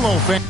Hello, fans.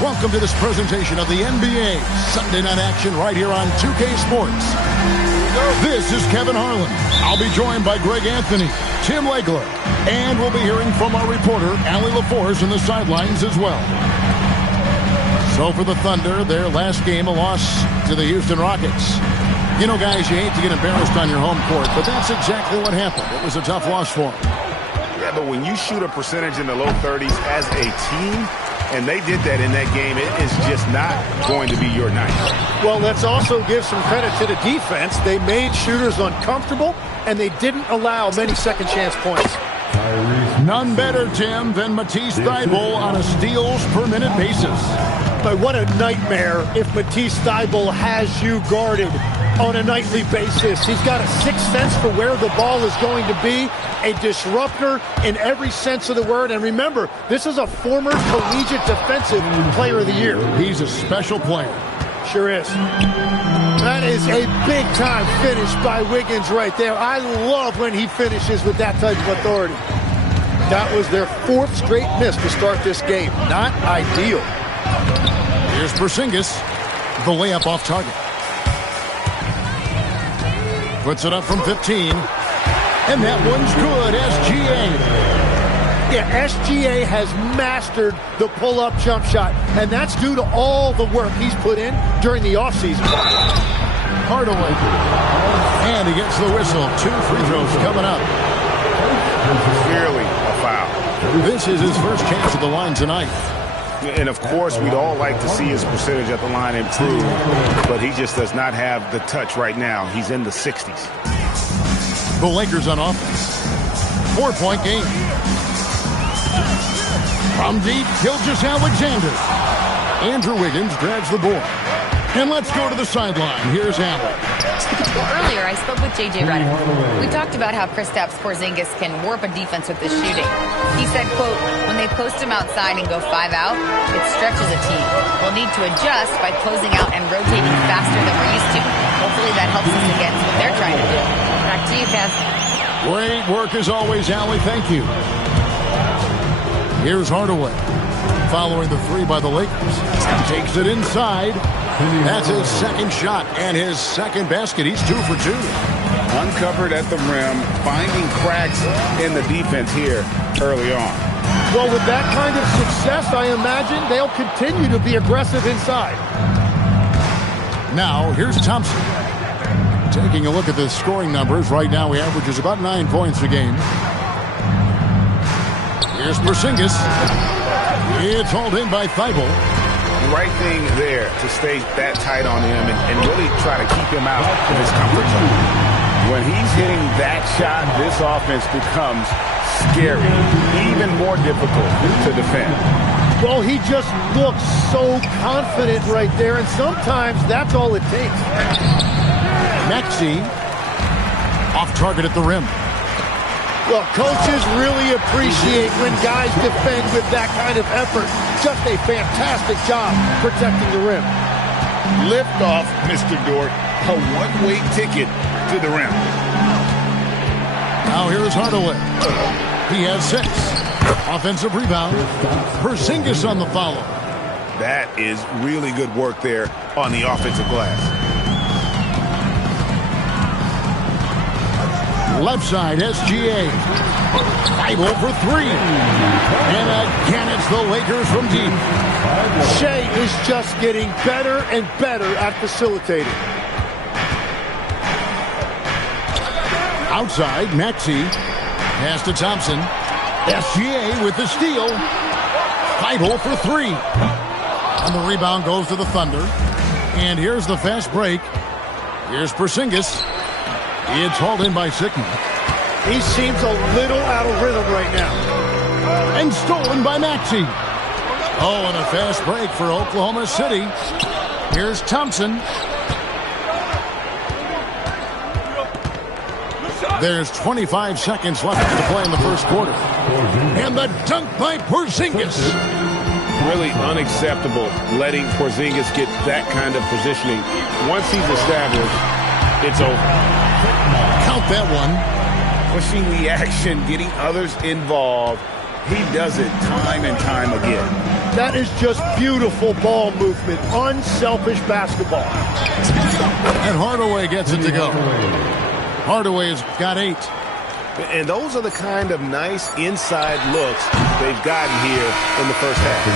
Welcome to this presentation of the NBA Sunday Night Action right here on 2K Sports. This is Kevin Harlan. I'll be joined by Greg Anthony, Tim Legler, and we'll be hearing from our reporter, Allie LaForce, in the sidelines as well. So for the Thunder, their last game, a loss to the Houston Rockets. You know, guys, you hate to get embarrassed on your home court, but that's exactly what happened. It was a tough loss for them. Yeah, but when you shoot a percentage in the low 30s as a team, and they did that in that game, it is just not going to be your night. Well, let's also give some credit to the defense. They made shooters uncomfortable, and they didn't allow many second chance points. None better, Tim, than Matisse Thybulle on a steals per minute basis. But what a nightmare if Matisse Thybulle has you guarded on a nightly basis. He's got a sixth sense for where the ball is going to be, a disruptor in every sense of the word. And remember, this is a former collegiate defensive player of the year. He's a special player. Sure is. That is a big-time finish by Wiggins right there. I love when he finishes with that type of authority. That was their fourth straight miss to start this game. Not ideal. Here's Porzingis, the layup off target. Puts it up from 15. And that one's good, SGA. Yeah, SGA has mastered the pull-up jump shot, and that's due to all the work he's put in during the offseason. Hardaway. And he gets the whistle. 2 free throws coming up. Clearly a foul. This is his first chance at the line tonight. And, of course, we'd all like to see his percentage at the line improve, but he just does not have the touch right now. He's in the 60s. The Lakers on offense. 4-point game. From deep, Gilgeous-Alexander. Andrew Wiggins grabs the board. And let's go to the sideline. Here's Allen. Well, earlier I spoke with J.J. Redick. We talked about how Kristaps Porzingis can warp a defense with his shooting. He said, quote, when they post him outside and go 5 out, it stretches a team. We'll need to adjust by closing out and rotating faster than we're used to. Hopefully that helps us against what they're trying to do. Back to you, Kev. Great work as always, Allie. Thank you. Here's Hardaway. Following the three by the Lakers. Takes it inside. That's his second shot and his second basket. He's 2 for 2. Uncovered at the rim, finding cracks in the defense here early on. Well, with that kind of success, I imagine they'll continue to be aggressive inside. Now, here's Thompson. Taking a look at the scoring numbers. Right now, he averages about 9 points a game. Here's Porzingis. It's hauled in by Thibault. Right thing there to stay that tight on him and really try to keep him out of his comfort zone. When he's hitting that shot, this offense becomes scary, even more difficult to defend. Well, he just looks so confident right there, and sometimes that's all it takes. Maxey off target at the rim. Well, coaches really appreciate when guys defend with that kind of effort. Just a fantastic job protecting the rim. Lift off, Mr. Dort. A one-way ticket to the rim. Now here's Hardaway. He has 6. Offensive rebound. Porzingis on the follow. That is really good work there on the offensive glass. Left side, SGA. Thibault for 3. And again, it's the Lakers from deep. Shea is just getting better and better at facilitating. Outside, Maxey. Pass to Thompson. SGA with the steal. Thibault for 3. And the rebound goes to the Thunder. And here's the fast break. Here's Porzingis. It's hauled in by Sickman. He seems a little out of rhythm right now. And stolen by Maxey. Oh, and a fast break for Oklahoma City. Here's Thompson. There's 25 seconds left to play in the first quarter. And the dunk by Porzingis. Really unacceptable letting Porzingis get that kind of positioning. Once he's established, it's over. Count that one. Pushing the action, getting others involved. He does it time and time again. That is just beautiful ball movement. Unselfish basketball. And Hardaway gets it to go. Hardaway's got 8. And those are the kind of nice inside looks they've gotten here in the first half.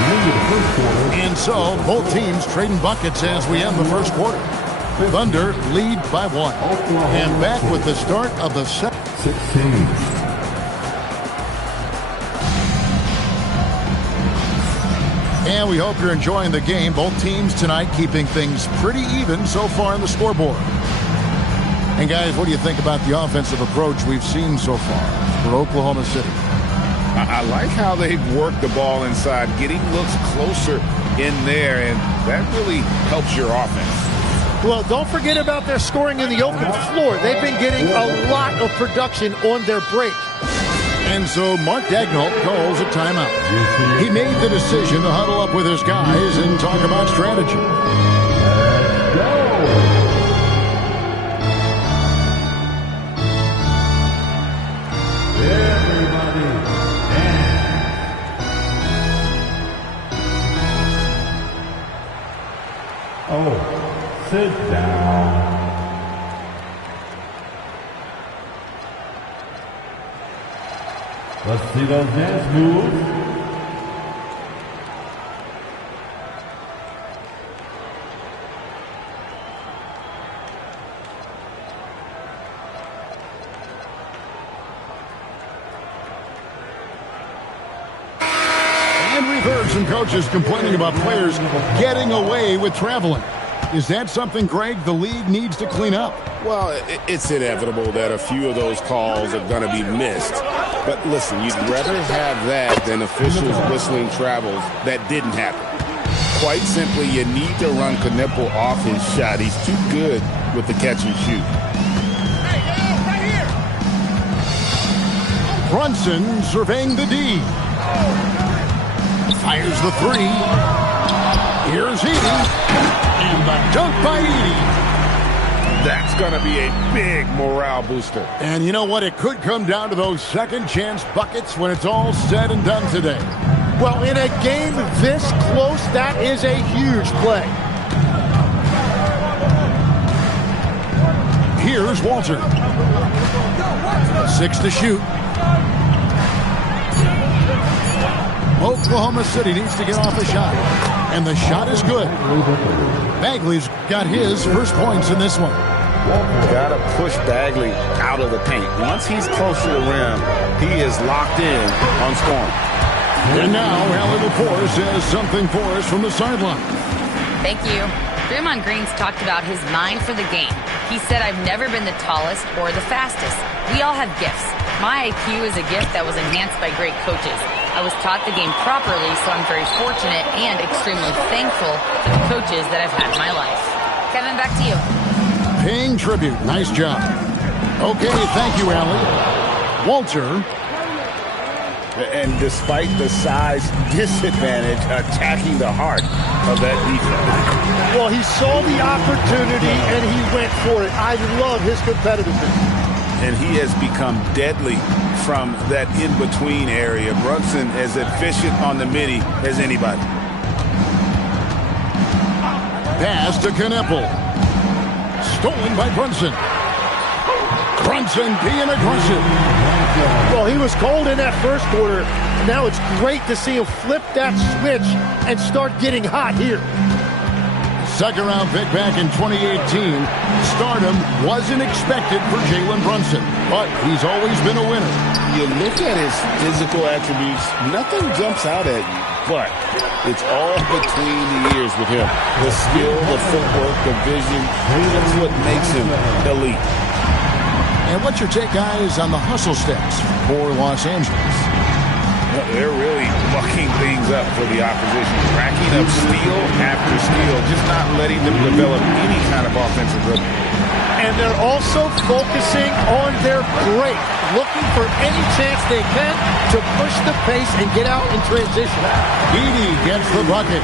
And so, both teams trading buckets as we end the first quarter. Thunder lead by 1. And back with the start of the second. 16. And we hope you're enjoying the game. Both teams tonight keeping things pretty even so far on the scoreboard. And guys, what do you think about the offensive approach we've seen so far for Oklahoma City? I like how they've worked the ball inside, getting looks closer in there, and that really helps your offense. Well, don't forget about their scoring in the open floor. They've been getting a lot of production on their break. And so Mark Daigneault calls a timeout. He made the decision to huddle up with his guys and talk about strategy. Sit down. Let's see those dance moves. And we've heard some coaches complaining about players getting away with traveling. Is that something, Greg, the league needs to clean up? Well, it's inevitable that a few of those calls are going to be missed. But listen, you'd rather have that than officials whistling travels that didn't happen. Quite simply, you need to run Knueppel off his shot. He's too good with the catch and shoot. Hey, right here. Brunson surveying the D. Fires the 3. Here's Edey. And the dunk by Edey. That's going to be a big morale booster. And you know what? It could come down to those second chance buckets when it's all said and done today. Well, in a game this close, that is a huge play. Here's Walter. 6 to shoot. Oklahoma City needs to get off a shot. And the shot is good. Bagley's got his first points in this one. Got to push Bagley out of the paint. Once he's close to the rim, he is locked in on scoring. And now, Allie LaForce has something for us from the sideline. Thank you. Draymond Green's talked about his mind for the game. He said, I've never been the tallest or the fastest. We all have gifts. My IQ is a gift that was enhanced by great coaches. I was taught the game properly, so I'm very fortunate and extremely thankful for the coaches that I've had in my life. Kevin, back to you. Paying tribute. Nice job. Okay, thank you, Allie. Walter. And despite the size disadvantage, attacking the heart of that defense. Well, he saw the opportunity and he went for it. I love his competitiveness. And he has become deadly from that in-between area. Brunson as efficient on the midi as anybody. Pass to Kneppel. Stolen by Brunson. Brunson being aggressive. Well, he was cold in that first quarter. Now it's great to see him flip that switch and start getting hot here. Second round pick back in 2018. Stardom wasn't expected for Jalen Brunson, but he's always been a winner. You look at his physical attributes, nothing jumps out at you, but it's all between the ears with him. The skill, the footwork, the vision, that's what makes him elite. And what's your take, guys, on the hustle steps for Los Angeles? They're really mucking things up for the opposition, racking up steal after steal, just not letting them develop any kind of offensive rhythm. And they're also focusing on their break, looking for any chance they can to push the pace and get out in transition. Edey gets the bucket.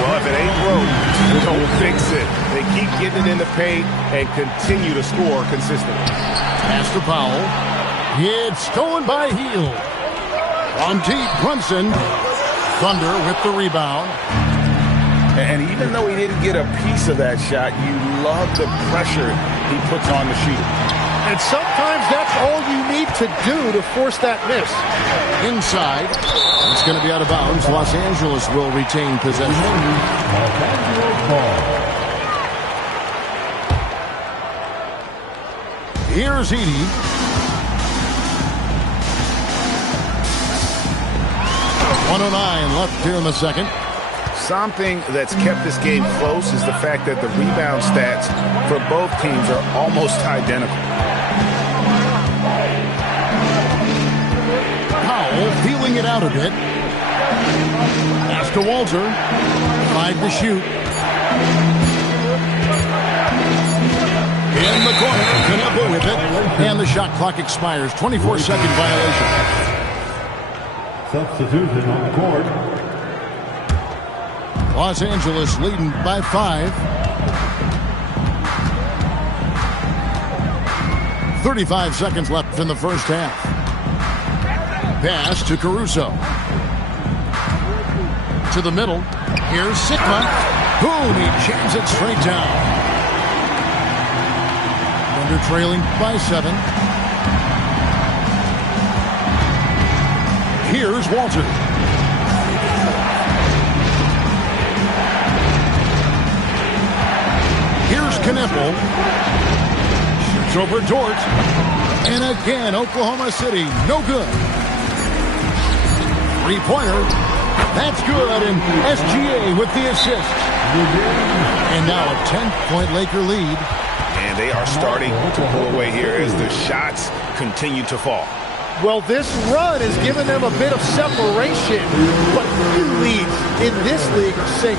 Well, if it ain't broke, don't fix it. They keep getting it in the paint and continue to score consistently. Pass to Powell. It's stolen by Hield. On deep, Brunson. Thunder with the rebound. And even though he didn't get a piece of that shot, you love the pressure he puts on the shooter. And sometimes that's all you need to do to force that miss. Inside. It's going to be out of bounds. Los Angeles will retain possession. Here's Edey. 1:09 left here in the second. Something that's kept this game close is the fact that the rebound stats for both teams are almost identical. Powell feeling it out a bit. Pass to Walter. 5 to shoot. In the corner, Kneppel with it. And the shot clock expires. 24-second violation. Substitution on the court. Los Angeles leading by 5. 35 seconds left in the first half. Pass to Caruso. To the middle. Here's Sigma. Boom, he jams it straight down. Thunder trailing by 7. Here's Walter. Here's Kneppel. Shoots over Dort. And again, Oklahoma City, no good. Three-pointer. That's good, and SGA with the assist. And now a 10-point Laker lead. And they are starting to pull away here as the shots continue to fall. Well, this run has given them a bit of separation, but few leads in this league are safe.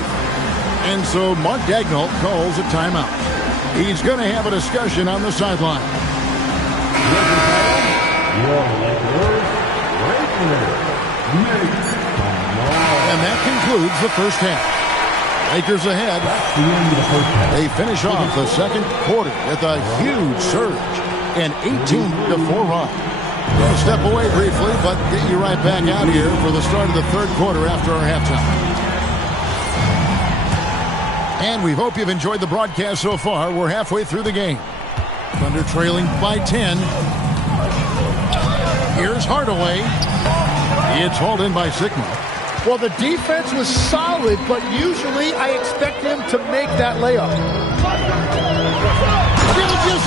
And so Mark Daigneault calls a timeout. He's going to have a discussion on the sideline. And that concludes the first half. Lakers ahead. They finish off the second quarter with a huge surge, an 18-4 run. We'll step away briefly, but get you right back out here for the start of the third quarter after our halftime. And we hope you've enjoyed the broadcast so far. We're halfway through the game. Thunder trailing by 10. Here's Hardaway. It's hauled in by Sigma. Well, the defense was solid, but usually I expect him to make that layup.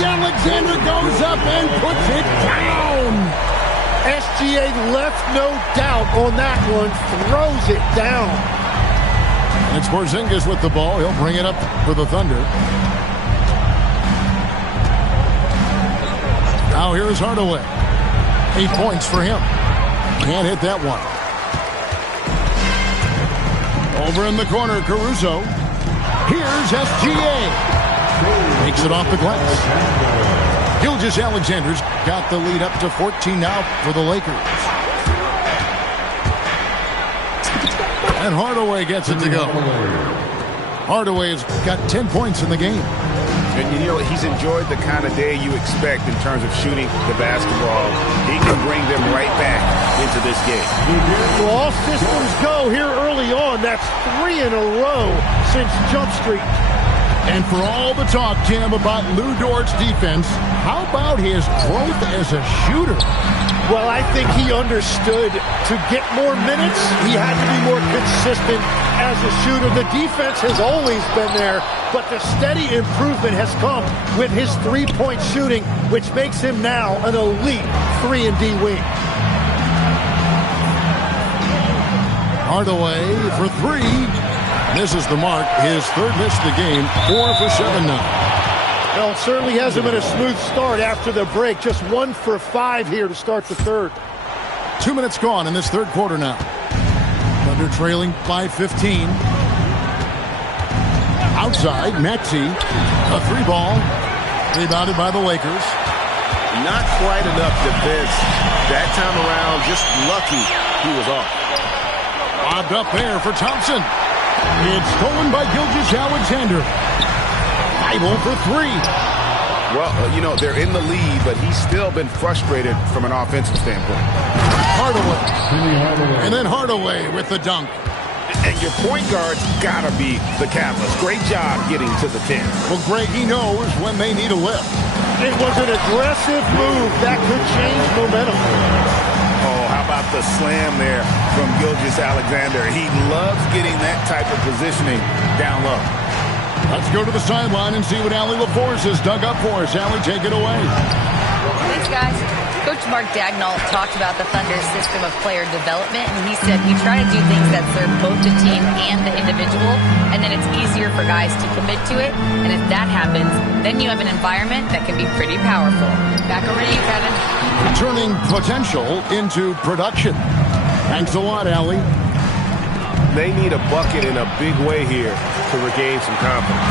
Alexander goes up and puts it down. SGA left no doubt on that one, throws it down. It's Porzingis with the ball. He'll bring it up for the Thunder. Now here's Hardaway. 8 points for him. Can't hit that one. Over in the corner, Caruso. Here's SGA. Makes it off the glass. Gilgeous-Alexander's got the lead up to 14 now for the Lakers. And Hardaway gets it to go. Hardaway's got 10 points in the game. And you know, he's enjoyed the kind of day you expect in terms of shooting the basketball. He can bring them right back into this game. Well, all systems go here early on. That's 3 in a row since Jump Street. And for all the talk, Tim, about Lou Dort's defense, how about his growth as a shooter? Well, I think he understood to get more minutes, he had to be more consistent as a shooter. The defense has always been there, but the steady improvement has come with his three-point shooting, which makes him now an elite 3-and-D wing. Hardaway for 3. Misses the mark. His third miss of the game. 4 for 7 now. Well, it certainly hasn't been a smooth start after the break. Just 1 for 5 here to start the third. 2 minutes gone in this third quarter now. Thunder trailing by 15. Outside, Maxey. A 3-ball. Rebounded by the Lakers. Not quite enough defense that time around. Just lucky he was off. Lobbed up there for Thompson. It's stolen by Gilgeous-Alexander. 5 for 3. Well, you know, they're in the lead, but he's still been frustrated from an offensive standpoint. Hardaway. And then Hardaway with the dunk. And your point guard's got to be the catalyst. Great job getting to the 10. Well, Greg, he knows when they need a lift. It was an aggressive move that could change momentum. Oh, how about the slam there from Gilgeous-Alexander? He loves getting that type of positioning down low. Let's go to the sideline and see what Allie LaForce has dug up for us. Allie, take it away. Thanks, guys. Coach Mark Daigneault talked about the Thunder's system of player development, and he said we try to do things that serve both the team and the individual, and then it's easier for guys to commit to it. And if that happens, then you have an environment that can be pretty powerful. Back over to you, Kevin. Turning potential into production. Thanks a lot, Allie. They need a bucket in a big way here to regain some confidence.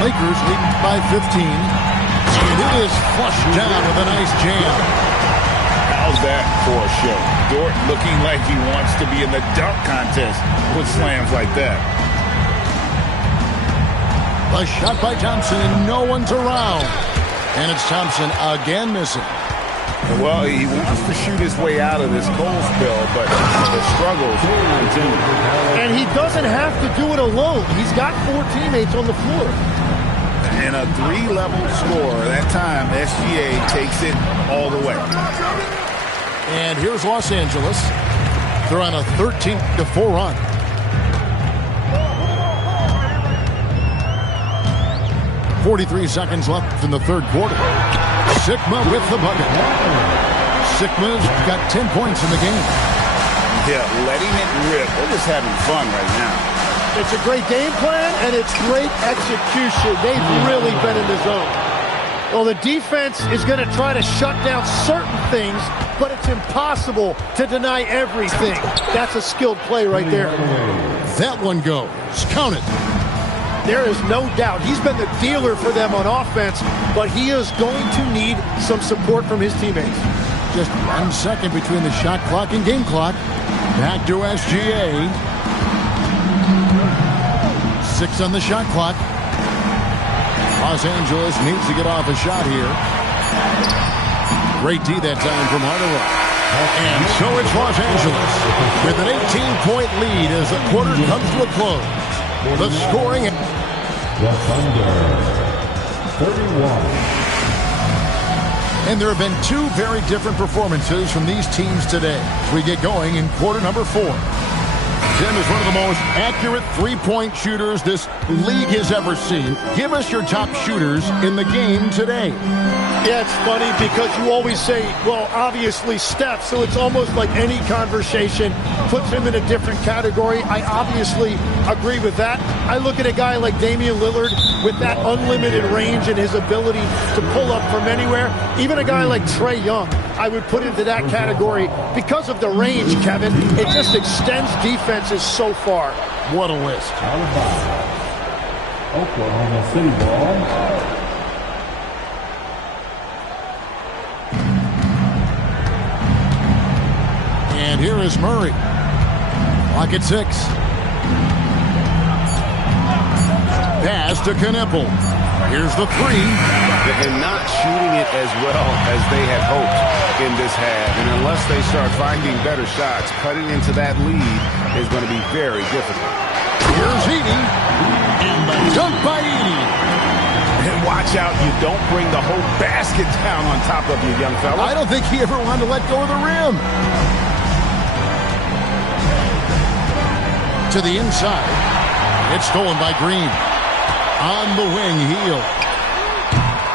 Lakers leading by 15. And it is flushed down with a nice jam. How's that for a show? Dort looking like he wants to be in the dunk contest with slams like that. A shot by Thompson and no one's around. And it's Thompson again missing. Well, he wants to shoot his way out of this cold spell, but the struggles continue. And he doesn't have to do it alone. He's got 4 teammates on the floor. And a 3-level score. That time, SGA takes it all the way. And here's Los Angeles. They're on a 13-4 run. .43 seconds left in the third quarter. Sigma with the bucket. Sigma's got 10 points in the game. Yeah, letting it rip. They're just having fun right now. It's a great game plan, and it's great execution. They've really been in the zone. Well, the defense is going to try to shut down certain things, but it's impossible to deny everything. That's a skilled play right there. That one goes. Count it. There is no doubt. He's been the dealer for them on offense, but he is going to need some support from his teammates. Just 1 second between the shot clock and game clock. Back to SGA. 6 on the shot clock. Los Angeles needs to get off a shot here. Great D that time from Hardaway. And so it's Los Angeles with an 18-point lead as the quarter comes to a close. The scoring. The Thunder, 31. And there have been two very different performances from these teams today as we get going in quarter number 4. Tim is one of the most accurate three-point shooters this league has ever seen. Give us your top shooters in the game today. Yeah, it's funny because you always say, well, obviously Steph, so it's almost like any conversation puts him in a different category. I obviously agree with that. I look at a guy like Damian Lillard with that unlimited range and his ability to pull up from anywhere. Even a guy like Trae Young, I would put into that category because of the range, Kevin. It just extends defenses so far. What a list. Oklahoma City ball. And here is Murray. Clock at 6. Pass to Knippel. Here's the 3. And not shooting it as well as they had hoped in this half. And unless they start finding better shots, cutting into that lead is going to be very difficult. Here's Edey. And the dunk by Edey. And watch out, you don't bring the whole basket down on top of you, young fella. I don't think he ever wanted to let go of the rim. To the inside. It's stolen by Green. On the wing, Hield.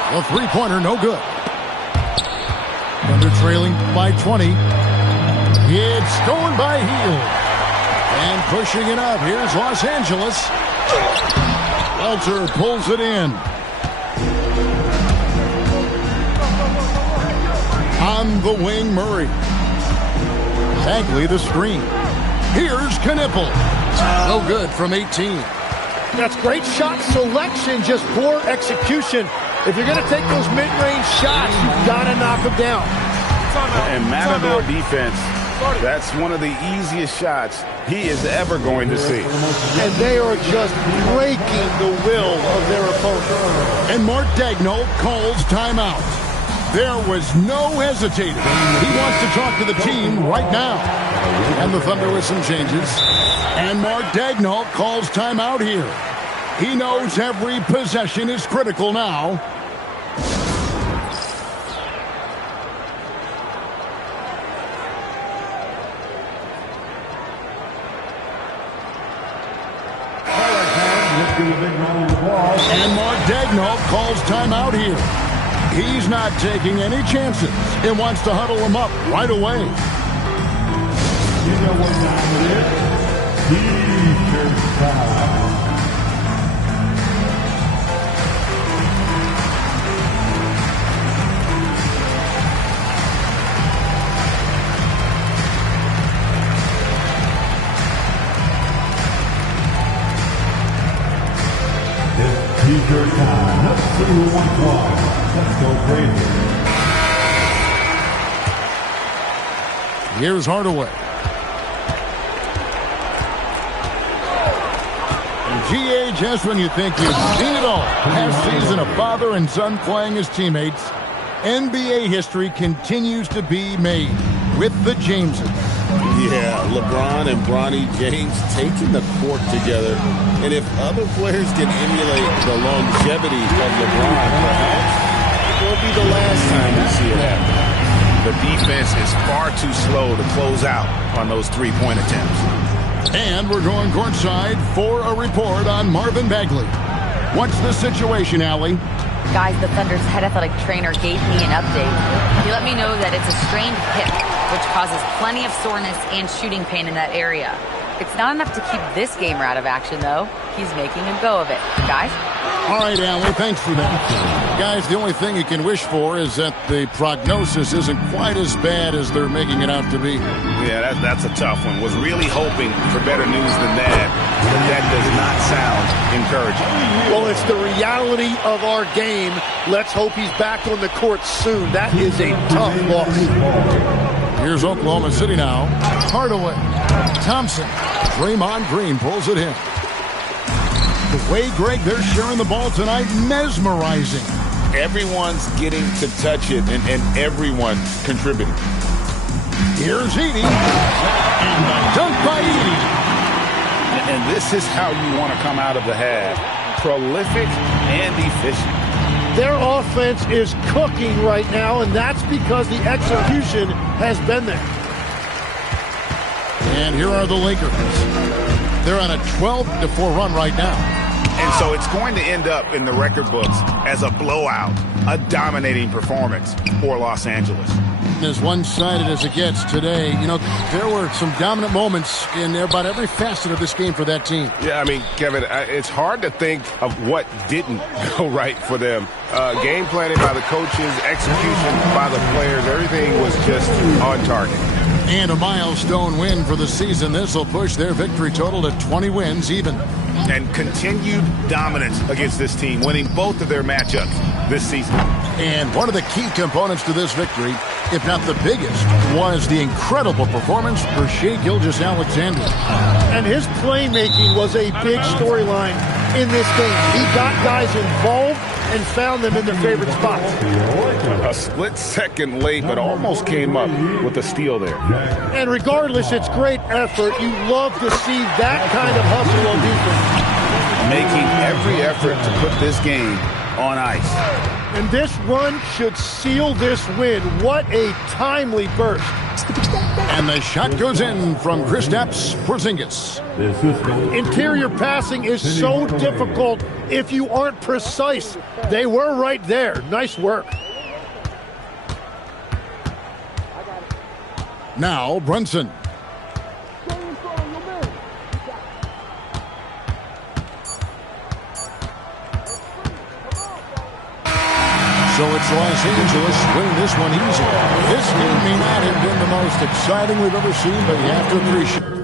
The three-pointer, no good. Thunder trailing by 20. It's stolen by Hield. And pushing it up. Here's Los Angeles. Welter pulls it in. On the wing, Murray. Bagley the screen. Here's Knippel. No good from 18. That's great shot selection, just poor execution. If you're going to take those mid-range shots, you've got to knock them down. And Matador defense, that's one of the easiest shots he is ever going to see. And they are just breaking the will of their opponent. And Mark Daigneault calls timeout. There was no hesitating. He wants to talk to the team right now. And the Thunder with some changes. And Mark Daigneault calls timeout here. He knows every possession is critical now. And Mark Daigneault calls timeout here. He's not taking any chances and wants to huddle him up right away. You know what time it is? T-shirt time. It's T-shirt time. Let's see who wants one. Let's go crazy. Here's Hardaway. And GA, just when you think you've seen it all, past season of father and son playing as teammates, NBA history continues to be made with the Jameses. Yeah, LeBron and Bronny James taking the court together. And if other players can emulate the longevity of LeBron, perhaps it will be the last time we see it happen. The defense is far too slow to close out on those three-point attempts. And we're going courtside for a report on Marvin Bagley. What's the situation, Allie? Guys, the Thunder's head athletic trainer gave me an update. He let me know that it's a strained hip, which causes plenty of soreness and shooting pain in that area. It's not enough to keep this gamer out of action, though. He's making a go of it. Guys? All right, Allie, thanks for that. Guys, the only thing you can wish for is that the prognosis isn't quite as bad as they're making it out to be. Yeah, that's a tough one. Was really hoping for better news than that, but that does not sound encouraging. Well, it's the reality of our game. Let's hope he's back on the court soon. That is a tough loss. Here's Oklahoma City now. Hardaway. Thompson. Draymond Green pulls it in. The way, Greg, they're sharing the ball tonight, mesmerizing. Everyone's getting to touch it, and everyone contributing. Here's Edie. And the dunk by Edie. And this is how you want to come out of the half. Prolific and efficient. Their offense is cooking right now, and that's because the execution has been there. And here are the Lakers. They're on a 12-4 run right now. And so it's going to end up in the record books as a blowout, a dominating performance for Los Angeles. As one-sided as it gets today, you know, there were some dominant moments in about every facet of this game for that team. Yeah, I mean, Kevin, it's hard to think of what didn't go right for them. Game planning by the coaches, execution by the players, everything was just on target. And a milestone win for the season. This will push their victory total to 20 wins even. And continued dominance against this team, winning both of their matchups this season. And one of the key components to this victory, if not the biggest, was the incredible performance for Shai Gilgeous-Alexander. And his playmaking was a big storyline in this game. He got guys involved and found them in their favorite spots. A split second late, but almost came up with a steal there. And regardless, it's great effort. You love to see that kind of hustle on defense. Making every effort to put this game on ice. And this run should seal this win. What a timely burst. And the shot goes in from Kristaps Porzingis. Interior passing is so difficult if you aren't precise. They were right there. Nice work. Now Brunson. So it's Los Angeles winning this one easy. This game may not have been the most exciting we've ever seen, but you have to appreciate it.